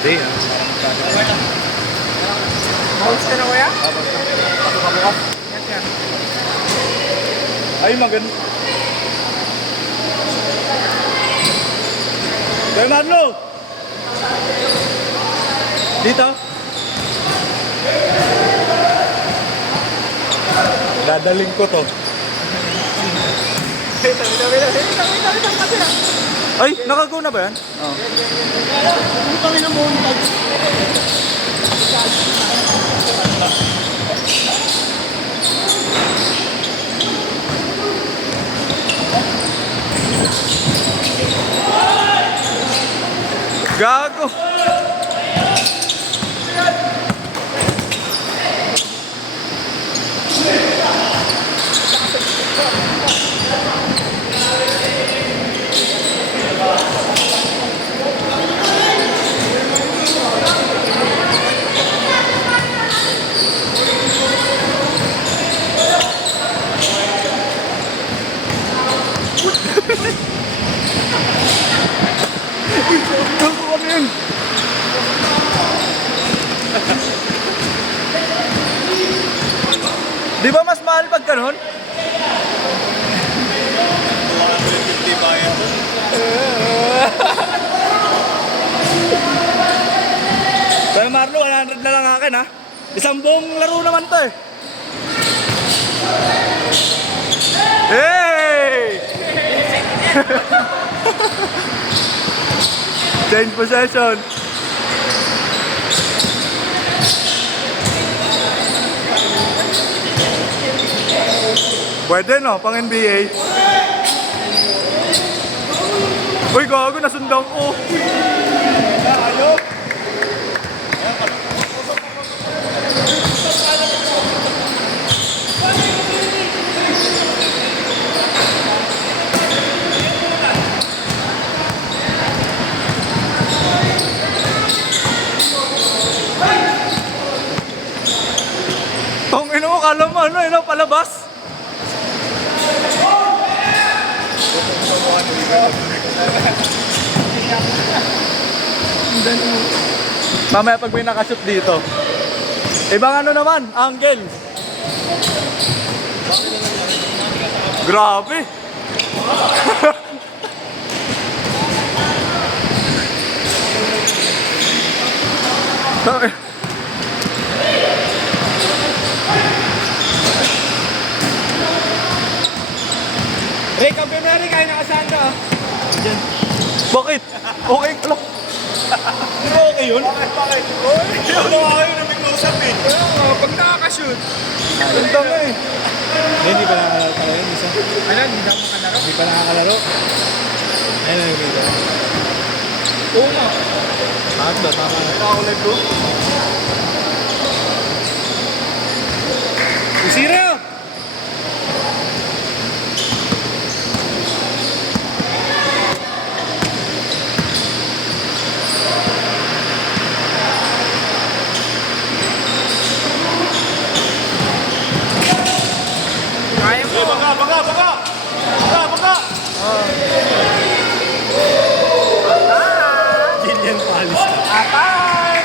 Hindi, Bounce ka na kuya? bukas. Yes, sir. Ay, maganda. Kaya Marlo! Dito? Dadaling ko to. Ay, nakago na ba yan? Oo. Ano kami na montage? Gago! Ano yun? Di ba mas mahal pag ganun? 250 bayad doon. Kaya Marlo, 100 na lang akin ha. Isang buong laro naman to eh. Hey! Change possession. Pwede no, pang NBA. Uy, gago, nasundan ko. Ayok. Tong ino mo, kala mo ano, palabas. Mamaya pag may nakashoot dito. Ibang ano naman, angle. Grabe. Ray, kampiyon na rin, kaya nakasaan ka ah. Bakit? Okay ka lang. Di ba okay yun? Bakit? Hindi ako kayo na may close-up eh. Pag nakakashoot. Ganda nga eh. Hindi pa nakakalaro pa yun isa. Ano, hindi na makalaro? Hindi pa nakakalaro. Ayun ang video. Oo nga. Tama na. Ako nag-go. Isira! Kaya mo. Baga! Ganyan palis ka. Apan!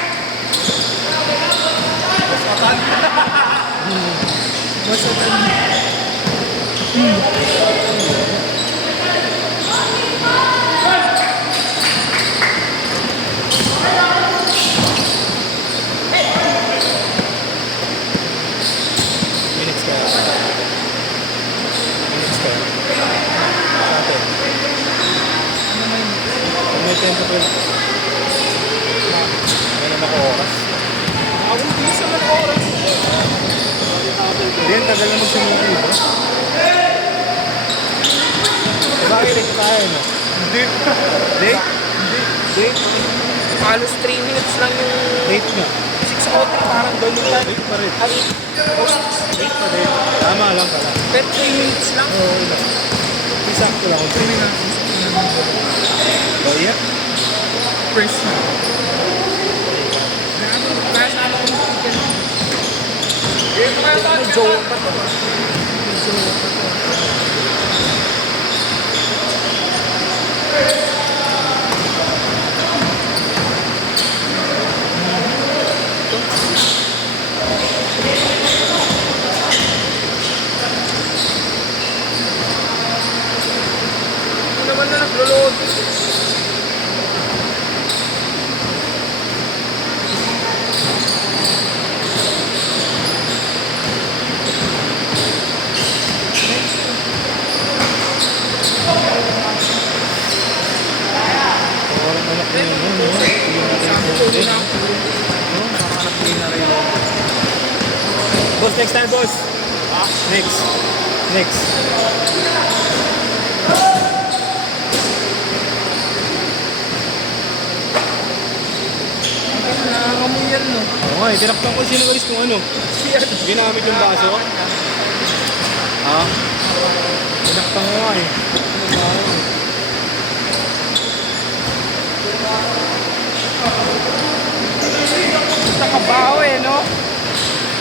Minutes ka. Pag may tempo pa yun. May naman ako oras. Ako hindi sa mga oras. Hindi, ang tagal na magsimula dito. Bakit ito tayo, no? Hindi. Date? Halos 3 minutes lang yung Date nga. 6:03 parang doon yung time. Date pa rin. Ay, Date pa rin. Tama lang pala. pero 3 minutes lang. Oo, ilan. Isakto lang. Kung may nang Oh, yeah? first na. Kaya sa ano kung chicken. May joke pa to. May joke pa to. next time, boss? Next. Next. Nangangamoy yan, no? Oo nga, tinakpan ko sinagalis kung ano. Ginamit yung baso. Ha? Tinakpan ko nga eh. Nakabaho eh, no?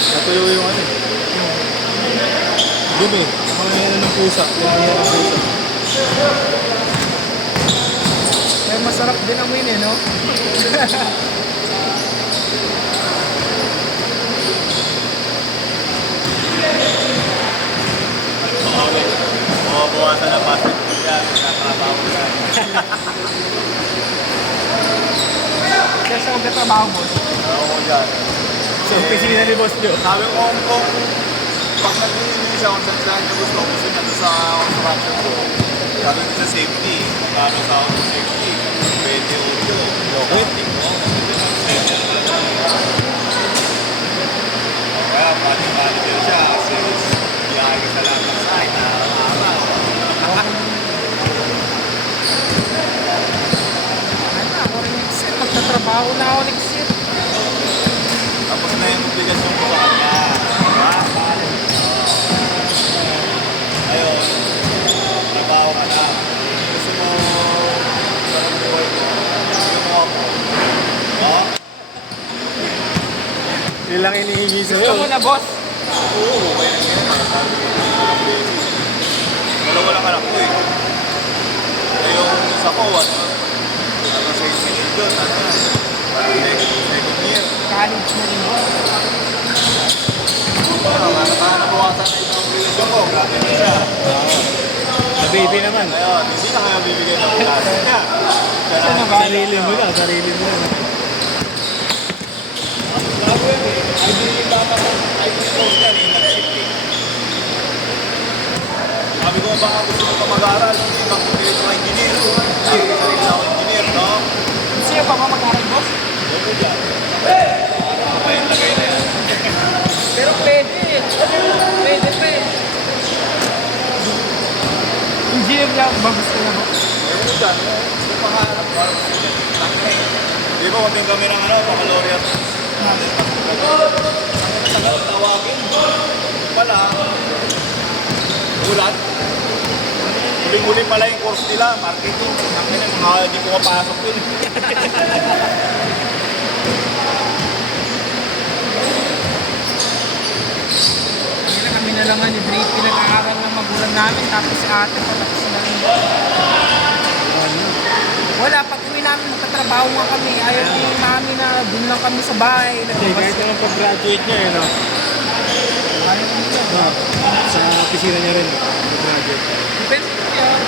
Natuyo yung ano. Dumi. Mga yan ng pusa. Mga yan ng pusa. Pero masarap din amoyin eh, no? Buwasan na pasok ko yan. Nakatrabaho yan. Kaya siya magkatrabaho, boss. Oo dyan. Sa opisina ni Boss Joe. Sabi ko kung pag nag-iinis siya kung saan ka gusto ko gusto niya sa construction ko. Sabi ko sa safety. Magkano sa ako sa safety? 28. Okay. Kaya pati-pati din siya kasi biyahe ka sa lahat ng site na araw. Ano, ako rin next year. Magtatrabaho na ako next year. Tapos na yung obligasyon ko sa kanya. Diba? Ngayon, trabaho ka na. Gusto mo sa buhay mo, gusto mo ako. No? Yun lang inihingi Gusto sa'yo. mo na, boss? Oo, kaya nga. Dalawa lang anak ko eh. Eh yung isa ko, ano sa isip doon, second year. College na rin, boss. Nabawasan na yung obligasyon ko, grabe na siya. Sa baby naman. Ngayon, hindi na kaya bibigyan ng klase niya. Siya na ba? Sarili mo lang, sarili mo lang. Sabi ko, baka gusto mo pa mag-aaral, hindi, mag-create ng engineer. Sabi ko, sarili ako engineer, no? Gusto niyo pa ba mag-aral, boss? Huwag mo dyan. Ayun, lagay na yan. Pero pwede. Pwede pa eh. Engineer lang ba gusto niya, boss? Huwag mo dyan. Gusto pangarap, parang gusto niya. Di ba, wag din kami ng baccalaureate. Tagal tawagin. Pala, ulat. Huling-huli pala yung course nila, marketing. Ang ina, mga hindi ko mapasok yun. Hindi na kami na naman ni Drake pinag-aaral ng magulang namin tapos si ate patapos na rin. Wala, pag uwi namin magkatrabaho nga kami. Ayaw yung mami na dun lang kami sa bahay. Hindi, kahit naman pag-graduate niya, eh, no? Ayaw kami dyan. Sa opisina niya rin, pag-graduate. Depende ko yan.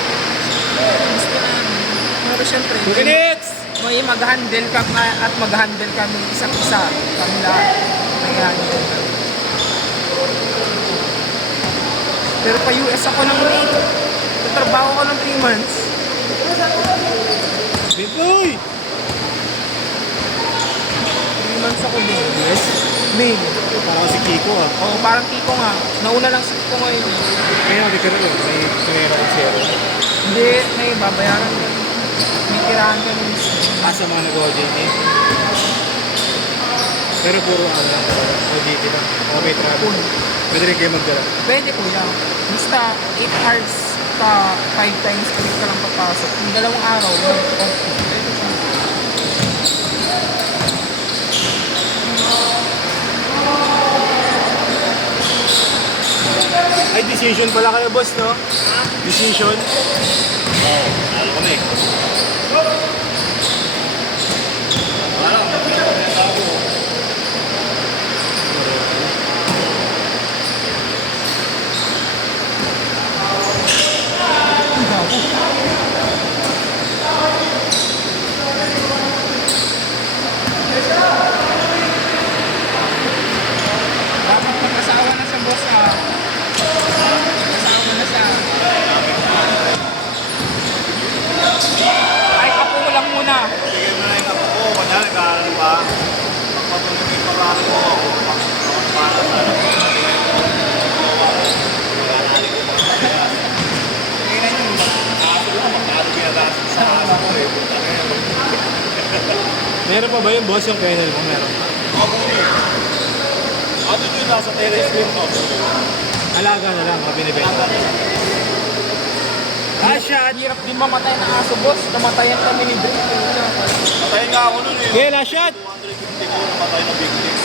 Gusto na. Pero syempre, Okay, next! may mag-handle ka at mag-handle kami isa't isa. Kami lahat. May handle kami. Pero pa US ako ng May. Tatrabaho ko ng 3 months. Bintoy! 3 months ako doon. Yes? May. Parang si Kiko ah. Oo, parang Kiko nga. Nauna lang si Kiko ngayon. Kaya hindi ka rin yun. May tumira ko siya. Hindi, may babayaran ka. May tirahan ka nun. Sa mga nag-OJT. Pero puro ano, OJT lang. O may travel. Pwede rin kayo magdala. Pwede kuya. Basta 8 hours ka 5 times a week ka lang papasok. Yung 2 araw, off. Pwede ka. Ay, decision pala kayo, boss, no? Decision? Oo, alam ko na eh. Parang, ako. Dapat magkasawa na sa boss ka. Magkasawa na siya. boss yung kennel mo, meron pa. Mabuti. Ano yun, nasa terrace din mo. Alaga na lang, mga binibenta. Shot! Hirap din mamatay ng aso, boss. Namatayan kami ni Drake. Patayin nga ako nun eh. Okay, last shot! 250 ko namatay na victim.